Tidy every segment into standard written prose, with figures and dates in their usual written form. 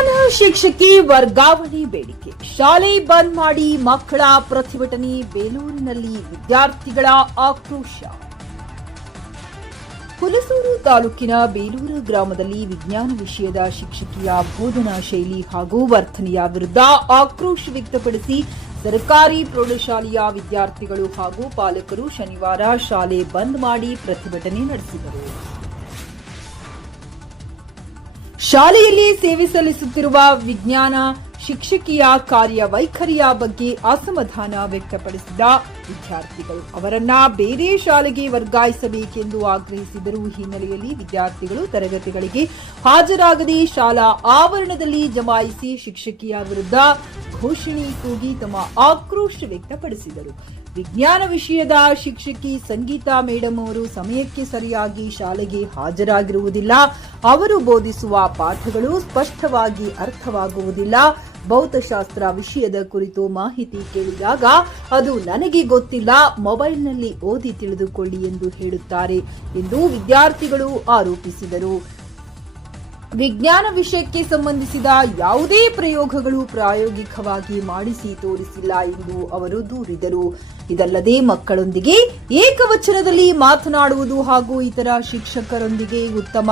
ವಿಜ್ಞಾನ ಶಿಕ್ಷಕಿ ವರ್ಗಾವಣೆ ಬೇಡಿಕೆ ಶಾಲೆ ಬಂದ್ ಮಾಡಿ ಮಕ್ಕಳ ಪ್ರತಿಭಟನೆ ಬೇಲೂರಿನಲ್ಲಿ ವಿದ್ಯಾರ್ಥಿಗಳ ಆಕ್ರೋಶ. ಹುಲಸೂರು ತಾಲೂಕಿನ ಬೇಲೂರು ಗ್ರಾಮದಲ್ಲಿ ವಿಜ್ಞಾನ ವಿಷಯದ ಶಿಕ್ಷಕಿಯ ಬೋಧನಾ ಶೈಲಿ ಹಾಗೂ ವರ್ತನೆಯ ವಿರುದ್ಧ ಆಕ್ರೋಶ ವ್ಯಕ್ತಪಡಿಸಿ ಸರ್ಕಾರಿ ಪ್ರೌಢಶಾಲೆಯ ವಿದ್ಯಾರ್ಥಿಗಳು ಹಾಗೂ ಪಾಲಕರು ಶನಿವಾರ ಶಾಲೆ ಬಂದ್ ಮಾಡಿ ಪ್ರತಿಭಟನೆ ನಡೆಸಿದರು. ಶಾಲೆಯಲ್ಲಿ ಸೇವೆ ಸಲ್ಲಿಸುತ್ತಿರುವ ವಿಜ್ಞಾನ ಶಿಕ್ಷಕಿಯ ಕಾರ್ಯವೈಖರಿಯ ಬಗ್ಗೆ ಅಸಮಾಧಾನ ವ್ಯಕ್ತಪಡಿಸಿದ ವಿದ್ಯಾರ್ಥಿಗಳು ಅವರನ್ನ ಬೇರೆ ಶಾಲೆಗೆ ವರ್ಗಾಯಿಸಬೇಕೆಂದು ಆಗ್ರಹಿಸಿದರು. ಈ ಹಿನ್ನೆಲೆಯಲ್ಲಿ ವಿದ್ಯಾರ್ಥಿಗಳು ತರಗತಿಗಳಿಗೆ ಹಾಜರಾಗದೆ ಶಾಲಾ ಆವರಣದಲ್ಲಿ ಜಮಾಯಿಸಿ ಶಿಕ್ಷಕಿಯ ವಿರುದ್ಧ ಘೋಷಣೆ ಕೂಗಿ ತಮ್ಮ ಆಕ್ರೋಶ ವ್ಯಕ್ತಪಡಿಸಿದರು. ವಿಜ್ಞಾನ ವಿಷಯದ ಶಿಕ್ಷಕಿ ಸಂಗೀತಾ ಮೇಡಂ ಅವರು ಸಮಯಕ್ಕೆ ಸರಿಯಾಗಿ ಶಾಲೆಗೆ ಹಾಜರಾಗಿರುವುದಿಲ್ಲ. ಅವರು ಬೋಧಿಸುವ ಪಾಠಗಳು ಸ್ಪಷ್ಟವಾಗಿ ಅರ್ಥವಾಗುವುದಿಲ್ಲ. ಭೌತಶಾಸ್ತ್ರ ವಿಷಯದ ಕುರಿತು ಮಾಹಿತಿ ಕೇಳಿದಾಗ ಅದು ನನಗೆ ಗೊತ್ತಿಲ್ಲ, ಮೊಬೈಲ್ನಲ್ಲಿ ಓದಿ ತಿಳಿದುಕೊಳ್ಳಿ ಎಂದು ಹೇಳುತ್ತಾರೆ ಎಂದು ವಿದ್ಯಾರ್ಥಿಗಳು ಆರೋಪಿಸಿದರು. ವಿಜ್ಞಾನ ವಿಷಯಕ್ಕೆ ಸಂಬಂಧಿಸಿದ ಯಾವುದೇ ಪ್ರಯೋಗಗಳು ಪ್ರಾಯೋಗಿಕವಾಗಿ ಮಾಡಿಸಿ ತೋರಿಸಿಲ್ಲ ಎಂದು ಅವರು ದೂರಿದರು. ಇದಲ್ಲದೆ ಮಕ್ಕಳೊಂದಿಗೆ ಏಕವಚನದಲ್ಲಿ ಮಾತನಾಡುವುದು ಹಾಗೂ ಇತರ ಶಿಕ್ಷಕರೊಂದಿಗೆ ಉತ್ತಮ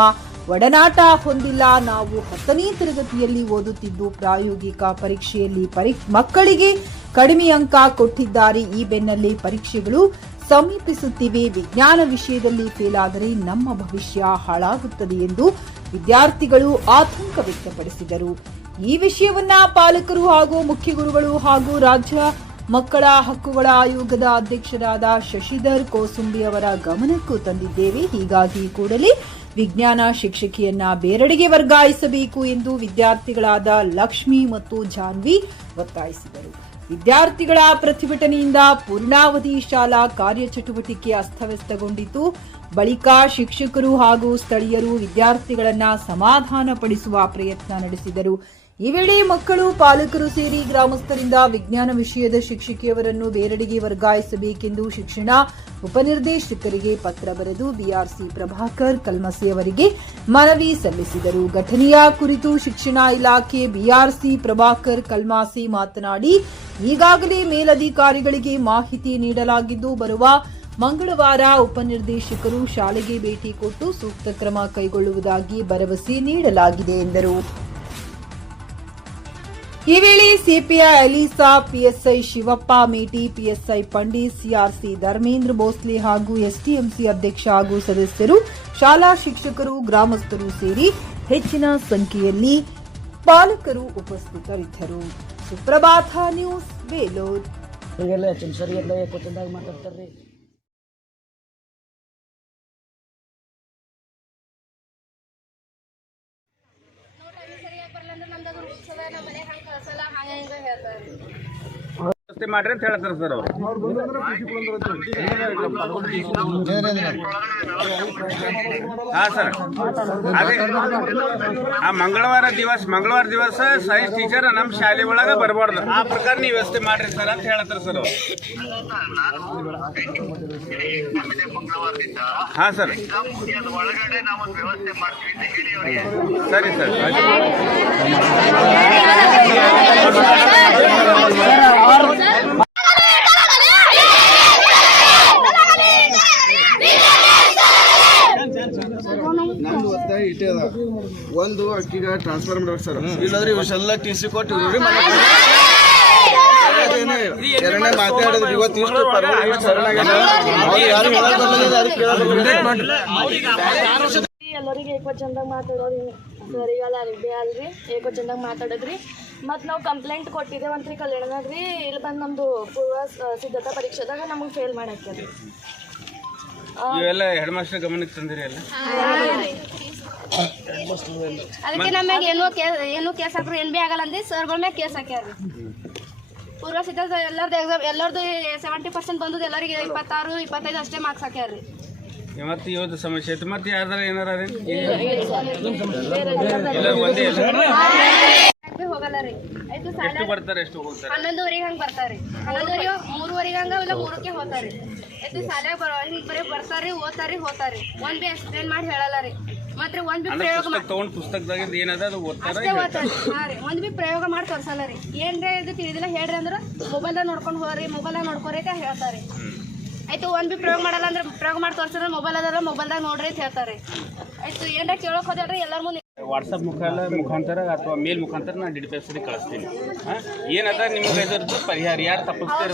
ಒಡನಾಟ ಹೊಂದಿಲ್ಲ. ನಾವು 10ನೇ ತರಗತಿಯಲ್ಲಿ ಓದುತ್ತಿದ್ದು ಪ್ರಾಯೋಗಿಕ ಪರೀಕ್ಷೆಯಲ್ಲಿ ಮಕ್ಕಳಿಗೆ ಕಡಿಮೆ ಅಂಕ ಕೊಟ್ಟಿದ್ದಾರೆ. ಈ ಬೆನ್ನಲ್ಲೇ ಪರೀಕ್ಷೆಗಳು ಸಮೀಪಿಸುತ್ತಿವೆ. ವಿಜ್ಞಾನ ವಿಷಯದಲ್ಲಿ ಫೇಲ್ ಆದರೆ ನಮ್ಮ ಭವಿಷ್ಯ ಹಾಳಾಗುತ್ತದೆ ಎಂದು ವಿದ್ಯಾರ್ಥಿಗಳು ಆತಂಕ ವ್ಯಕ್ತಪಡಿಸಿದರು. ಈ ವಿಷಯವನ್ನ ಪಾಲಕರು ಹಾಗೂ ಮುಖ್ಯ ಗುರುಗಳು ಹಾಗೂ ರಾಜ್ಯ ಮಕ್ಕಳ ಹಕ್ಕುಗಳ ಆಯೋಗದ ಅಧ್ಯಕ್ಷರಾದ ಶಶಿಧರ್ ಕೋಸುಂಬಿ ಅವರ ಗಮನಕ್ಕೂ ತಂದಿದ್ದೇವೆ. ಹೀಗಾಗಿ ಕೂಡಲೇ ವಿಜ್ಞಾನ ಶಿಕ್ಷಕಿಯನ್ನ ಬೇರೆಡೆಗೆ ವರ್ಗಾಯಿಸಬೇಕು ಎಂದು ವಿದ್ಯಾರ್ಥಿಗಳಾದ ಲಕ್ಷ್ಮಿ ಮತ್ತು ಜಾನ್ವಿ ಒತ್ತಾಯಿಸಿದರು. ವಿದ್ಯಾರ್ಥಿಗಳ ಪ್ರತಿಭಟನೆಯಿಂದ ಪೂರ್ಣಾವಧಿ ಶಾಲಾ ಕಾರ್ಯಚಟುವಟಿಕೆ ಅಸ್ತವ್ಯಸ್ತಗೊಂಡಿತು. ಬಳಿಕ ಶಿಕ್ಷಕರು ಹಾಗೂ ಸ್ಥಳೀಯರು ವಿದ್ಯಾರ್ಥಿಗಳನ್ನ ಸಮಾಧಾನಪಡಿಸುವ ಪ್ರಯತ್ನ ನಡೆಸಿದರು. ಈ ವೇಳೆ ಮಕ್ಕಳು ಪಾಲಕರು ಸೇರಿ ಗ್ರಾಮಸ್ಥರಿಂದ ವಿಜ್ಞಾನ ವಿಷಯದ ಶಿಕ್ಷಕಿಯವರನ್ನು ಬೇರೆಡೆಗೆ ವರ್ಗಾಯಿಸಬೇಕೆಂದು ಶಿಕ್ಷಣ ಉಪನಿರ್ದೇಶಕರಿಗೆ ಪತ್ರ ಬರೆದು ಬಿಆರ್ಸಿ ಪ್ರಭಾಕರ್ ಕಲ್ಮಸಿ ಅವರಿಗೆ ಮನವಿ ಸಲ್ಲಿಸಿದರು. ಘಟನೆಯ ಕುರಿತು ಶಿಕ್ಷಣ ಇಲಾಖೆ ಬಿಆರ್ಸಿ ಪ್ರಭಾಕರ್ ಕಲ್ಮಾಸಿ ಮಾತನಾಡಿ, ಈಗಾಗಲೇ ಮೇಲಧಿಕಾರಿಗಳಿಗೆ ಮಾಹಿತಿ ನೀಡಲಾಗಿದ್ದು ಬರುವ ಮಂಗಳವಾರ ಉಪನಿರ್ದೇಶಕರು ಶಾಲೆಗೆ ಭೇಟಿ ಕೊಟ್ಟು ಸೂಕ್ತ ಕ್ರಮ ಕೈಗೊಳ್ಳುವುದಾಗಿ ಭರವಸೆ ನೀಡಲಾಗಿದೆ ಎಂದರು. ಈ ವೇಳೆ ಸಿಪಿಐ ಎಲಿಸಾ, ಪಿಎಸ್ಐ ಶಿವಪ್ಪ ಮೇಟಿ, ಪಿಎಸ್ಐ ಪಂಡಿತ್, ಸಿಆರ್ಸಿ ಧರ್ಮೇಂದ್ರ ಭೋಸ್ಲೆ ಹಾಗೂ ಎಸ್ಟಿಎಂಸಿ ಅಧ್ಯಕ್ಷ ಹಾಗೂ ಸದಸ್ಯರು, ಶಾಲಾ ಶಿಕ್ಷಕರು, ಗ್ರಾಮಸ್ಥರು ಸೇರಿ ಹೆಚ್ಚಿನ ಸಂಖ್ಯೆಯಲ್ಲಿ ಪಾಲಕರು ಉಪಸ್ಥಿತರಿದ್ದರು. ಸುಪ್ರಭಾತ ನ್ಯೂಸ್, ಬೇಲೂರು. ಮಾಡ್ರಿ ಅಂತ ಹೇಳ್ತಾರೆ ಸರ್ ಅವರು. ಹಾ ಸರ್, ಅದೇ ಆ ಮಂಗಳವಾರ ದಿವಸ ಸೈನ್ಸ್ ಟೀಚರ್ ನಮ್ಮ ಶಾಲೆ ಒಳಗೆ ಬರಬಾರ್ದು, ಆ ಪ್ರಕಾರ ನೀವು ವ್ಯವಸ್ಥೆ ಮಾಡ್ರಿ ಸರ್ ಅಂತ ಹೇಳ್ತಾರೆ ಸರ್ ಅವರು. ಹಾ ಸರ್, ಸರಿ ಸರ್. ಒಂದು ಅಕ್ಕಿಗ ಟ್ರಾನ್ಸ್ಫರ್ ಮಾಡ್ಬೇಕು ಸರ್, ಇಲ್ಲಾಂದ್ರೆ ಇವಷ್ಟೆಲ್ಲ ಟಿ.ಸಿ ಕೊಟ್ಟು ಎರಡನೇ ಮಾತಾಡಿದ್ರೆ ಇವತ್ತು ಇಷ್ಟು ಎಲ್ಲರಿಗೆ ಏಕವಚನದಾಗ ಮಾತಾಡೋರಿ ಸರಿಗಲ್ಲ ಅಲ್ರಿ ಅಲ್ರಿ ಏಕವಚನದಾಗ ಮಾತಾಡೋದ್ರಿ. ಮತ್ತು ನಾವು ಕಂಪ್ಲೇಂಟ್ ಕೊಟ್ಟಿದ್ದೇವಂತ್ರಿ ಕಲ್ಯಾಣದಾಗ್ರಿ. ಇಲ್ಲಿ ಬಂದು ನಮ್ಮದು ಪೂರ್ವ ಸಿದ್ಧತಾ ಪರೀಕ್ಷೆದಾಗ ನಮಗೆ ಫೇಲ್ ಮಾಡಾಕ್ಯಾರಿ. ಇವೆಲ್ಲ ಹೆಡ್ ಮಾಸ್ಟರ್ ಗಮನಕ್ಕೆ ತಂದಿರಿ ಅಲ್ಲ? ಅದಕ್ಕೆ ನಮ್ಯಾಗ ಏನು ಕೇಸ್ ಹಾಕ್ರು ಏನು ಭೀ ಆಗಲ್ಲ ಅಂದಿ ಸರ್ಗಳ ಮ್ಯಾಗ ಕೇಸ್ ಹಾಕ್ಯಾರಿ. ಪೂರ್ವ ಸಿದ್ಧತೆ ಎಲ್ಲರದು 70% ಬಂದದ್ದು, ಎಲ್ಲರಿಗೆ 26-25 ಅಷ್ಟೇ ಮಾರ್ಕ್ಸ್ ಹಾಕ್ಯಾರಿ. ಮತ್ತೆ ಇವತ್ತು ಸಮಸ್ಯೆ ಐತೆ. ಮತ್ತೆ ಯಾರ್ದಾರ ಏನಾರ ಹೋಗಲ್ಲ ರೀ. ಆಯ್ತು, ಎಷ್ಟು ಬರ್ತಾರೆ, ಎಷ್ಟು ಹೋಗ್ತಾರೆ? 11:30 ಹಂಗೆ ಬರ್ತಾರೆ. 11:30 3:30 ಹಂಗ ಇಲ್ಲ 3ಕ್ಕೆ ಹೋಗ್ತಾರೆ. ಆಯ್ತು, ಶಾಲ್ಯಾಗ ಬರೀ ಬರ್ತಾರಿ, ಓದ್ತಾರಿ, ಹೋಗ್ತಾರಿ. ಒಂದು ಬಿ ಎಕ್ಸ್ಪ್ಲೇನ್ ಮಾಡಿ ಹೇಳಲ್ಲ ರೀ. ಮಾತ್ರ ಒಂದ್ ಬಿ ಅಂದ್ರೆ ಪ್ರಯೋಗ ಪುಸ್ತಕ ತಗೊಂಡ್ ಪುಸ್ತಕದಾಗ ಏನದ ಅದು ಓದ್ತಾರ ಅಷ್ಟೇ ಓದ್ತಾರೆ. ಹಾ ರೀ, ಒಂದ್ ಬಿ ಪ್ರಯೋಗ ಮಾಡಿ ತೋರ್ಸಲ್ಲ ರೀ. ಏನ್ರಿ ಇದು ತಿಳಿದಿಲ್ಲ ಹೇಳ್ರಿ ಅಂದ್ರೆ ಮೊಬೈಲ್ದಾಗ ನೋಡ್ಕೊಂಡು ಹೋಗ್ರಿ, ಮೊಬೈಲ್ದಾಗ ನೋಡ್ಕೋರಿ ಅಂತ ಹೇಳ್ತಾರೆ. ಆಯ್ತು, ಒಂದ್ ಬಿ ಪ್ರಯೋಗ ಮಾಡಲ್ಲ ಅಂದ್ರೆ ಪ್ರಯೋಗ ಮಾಡಿ ತೋರ್ಸಿದ್ರೆ ಮೊಬೈಲ್ ಅದಾರ ಮೊಬೈಲ್ದಾಗ ನೋಡ್ರಿ ಅಂತ ಹೇಳ್ತಾರೆ. ಆಯ್ತು, ಏನ್ರ ಕೇಳೋಕ್ ಹೋದ್ರಿ ಎಲ್ಲರ ಮುಂದೆ ವಾಟ್ಸಪ್ ಮುಖಾಂತರ ಅಥವಾ ಮೇಲ್ ಮುಖಾಂತರ ನಾನು DPS ಕಳಿಸ್ತೀನಿ. ಏನದ ನಿಮ್ಗೆ ಇದ್ರದ್ದು ಪರಿಹಾರ ಯಾರು ತಪ್ಪಿಸ್ತೀರ